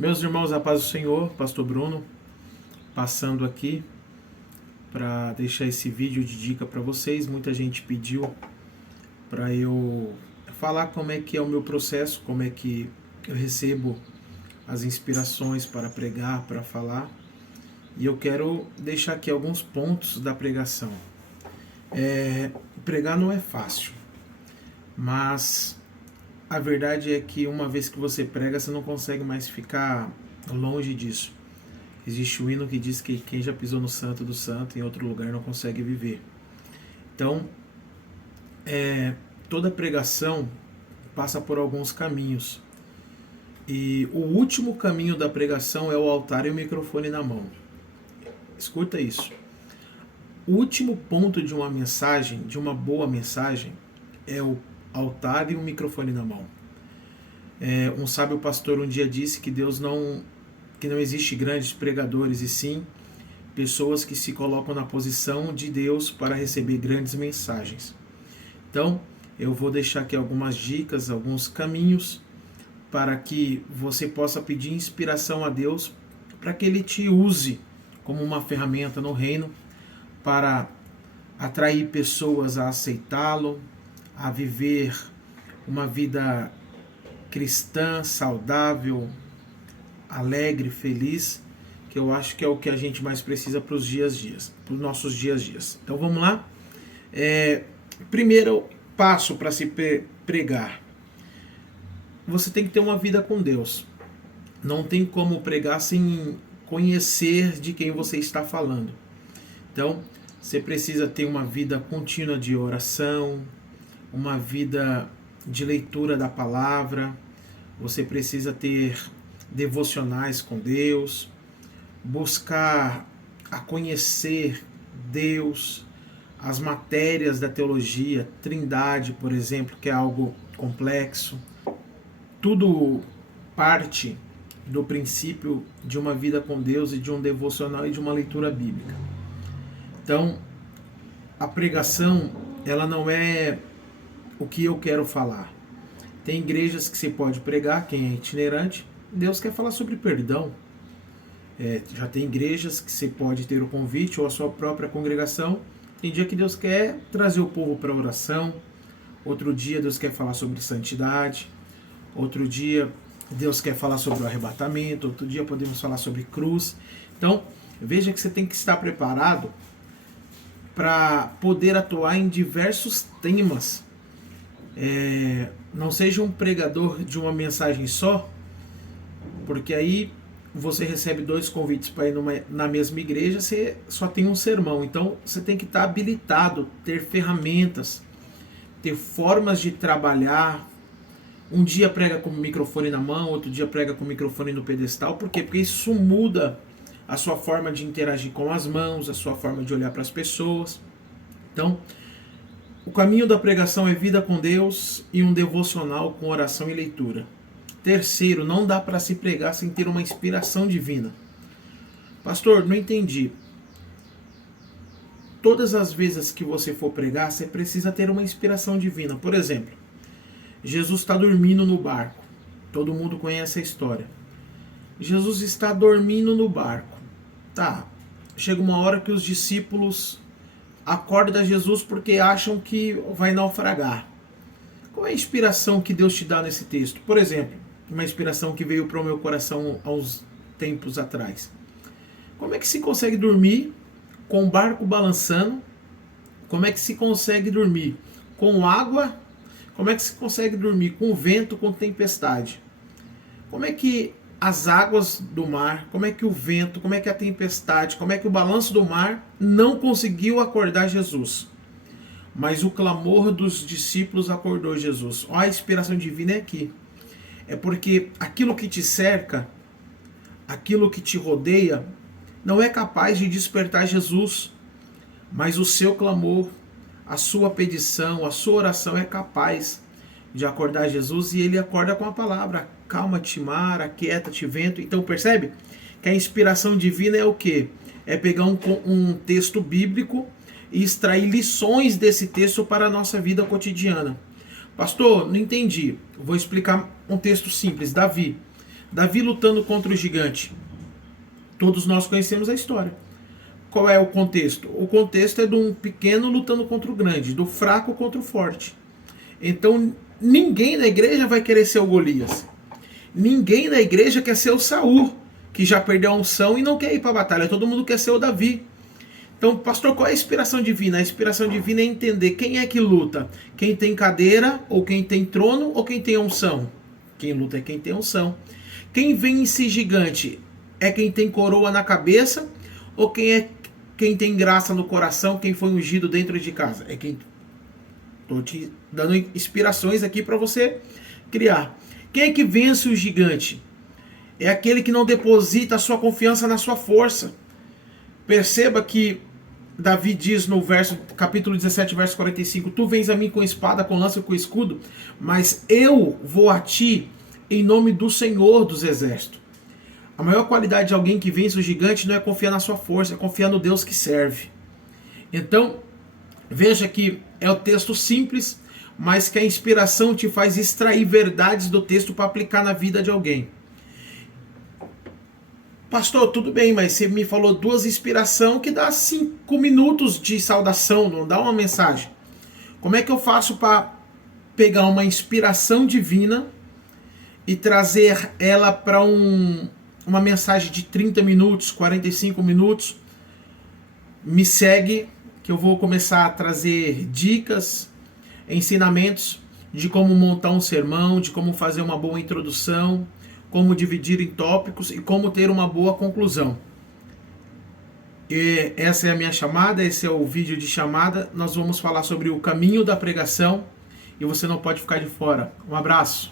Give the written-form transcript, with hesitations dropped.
Meus irmãos, a paz do Senhor, Pastor Bruno, passando aqui para deixar esse vídeo de dica para vocês. Muita gente pediu para eu falar como é que é o meu processo, como é que eu recebo as inspirações para pregar, para falar. E eu quero deixar aqui alguns pontos da pregação. Pregar não é fácil, mas a verdade é que uma vez que você prega, você não consegue mais ficar longe disso. Existe um hino que diz que quem já pisou no santo do santo, em outro lugar não consegue viver. Então, toda pregação passa por alguns caminhos. E o último caminho da pregação é o altar e o microfone na mão. Escuta isso. O último ponto de uma mensagem, de uma boa mensagem, é o altar e o microfone na mão. Um sábio pastor um dia disse que que não existe grandes pregadores, e sim pessoas que se colocam na posição de Deus para receber grandes mensagens. Então, eu vou deixar aqui algumas dicas, alguns caminhos para que você possa pedir inspiração a Deus para que Ele te use como uma ferramenta no reino para atrair pessoas a aceitá-lo, a viver uma vida cristã, saudável, alegre, feliz, que eu acho que é o que a gente mais precisa para os para os nossos dias. Então vamos lá? Primeiro passo para se pregar. Você tem que ter uma vida com Deus. Não tem como pregar sem conhecer de quem você está falando. Então, você precisa ter uma vida contínua de oração, uma vida de leitura da palavra, você precisa ter devocionais com Deus, buscar a conhecer Deus, as matérias da teologia, Trindade, por exemplo, que é algo complexo. Tudo parte do princípio de uma vida com Deus e de um devocional e de uma leitura bíblica. Então, a pregação, ela não é o que eu quero falar. Tem igrejas que você pode pregar, quem é itinerante, Deus quer falar sobre perdão. Já tem igrejas que você pode ter o convite ou a sua própria congregação. Tem dia que Deus quer trazer o povo para a oração, outro dia Deus quer falar sobre santidade, outro dia Deus quer falar sobre o arrebatamento, outro dia podemos falar sobre cruz. Então, veja que você tem que estar preparado para poder atuar em diversos temas. Não seja um pregador de uma mensagem só, porque aí você recebe 2 convites para ir na mesma igreja, você só tem um sermão. Então você tem que estar habilitado, ter ferramentas, ter formas de trabalhar. Um dia prega com o microfone na mão, outro dia prega com o microfone no pedestal. Por quê? Porque isso muda a sua forma de interagir com as mãos, a sua forma de olhar para as pessoas. Então, o caminho da pregação é vida com Deus e um devocional com oração e leitura. Terceiro, não dá para se pregar sem ter uma inspiração divina. Pastor, não entendi. Todas as vezes que você for pregar, você precisa ter uma inspiração divina. Por exemplo, Jesus está dormindo no barco. Todo mundo conhece a história. Jesus está dormindo no barco. Tá, chega uma hora que os discípulos acordam Jesus porque acham que vai naufragar. Qual é a inspiração que Deus te dá nesse texto? Por exemplo, uma inspiração que veio para o meu coração há uns tempos atrás. Como é que se consegue dormir com o barco balançando? Como é que se consegue dormir com água? Como é que se consegue dormir com vento, com tempestade? Como é que as águas do mar, como é que o vento, como é que a tempestade, como é que o balanço do mar não conseguiu acordar Jesus? Mas o clamor dos discípulos acordou Jesus. Ó, a inspiração divina é aqui. É porque aquilo que te cerca, aquilo que te rodeia, não é capaz de despertar Jesus. Mas o seu clamor, a sua petição, a sua oração é capaz de acordar Jesus, e ele acorda com a palavra: calma-te mar, aquieta-te vento. Então percebe que a inspiração divina é o quê? É pegar um texto bíblico e extrair lições desse texto para a nossa vida cotidiana. Pastor, não entendi. Vou explicar um texto simples. Davi. Davi lutando contra o gigante. Todos nós conhecemos a história. Qual é o contexto? O contexto é de um pequeno lutando contra o grande, do fraco contra o forte. Então, ninguém na igreja vai querer ser o Golias. Ninguém na igreja quer ser o Saul, que já perdeu a unção e não quer ir para a batalha. Todo mundo quer ser o Davi. Então, pastor, qual é a inspiração divina? A inspiração divina é entender quem é que luta. Quem tem cadeira, ou quem tem trono, ou quem tem unção. Quem luta é quem tem unção. Quem vence gigante é quem tem coroa na cabeça, ou quem tem graça no coração, quem foi ungido dentro de casa. É quem... Estou te dando inspirações aqui para você criar. Quem é que vence o gigante? É aquele que não deposita a sua confiança na sua força. Perceba que Davi diz no capítulo 17, verso 45, tu vens a mim com espada, com lança e com escudo, mas eu vou a ti em nome do Senhor dos Exércitos. A maior qualidade de alguém que vence o gigante não é confiar na sua força, é confiar no Deus que serve. Então, veja que é o texto simples, mas que a inspiração te faz extrair verdades do texto para aplicar na vida de alguém. Pastor, tudo bem, mas você me falou 2 inspirações que dá 5 minutos de saudação, não dá uma mensagem. Como é que eu faço para pegar uma inspiração divina e trazer ela para uma mensagem de 30 minutos, 45 minutos? Me segue, que eu vou começar a trazer dicas, ensinamentos de como montar um sermão, de como fazer uma boa introdução, como dividir em tópicos e como ter uma boa conclusão. E essa é a minha chamada, esse é o vídeo de chamada. Nós vamos falar sobre o caminho da pregação e você não pode ficar de fora. Um abraço.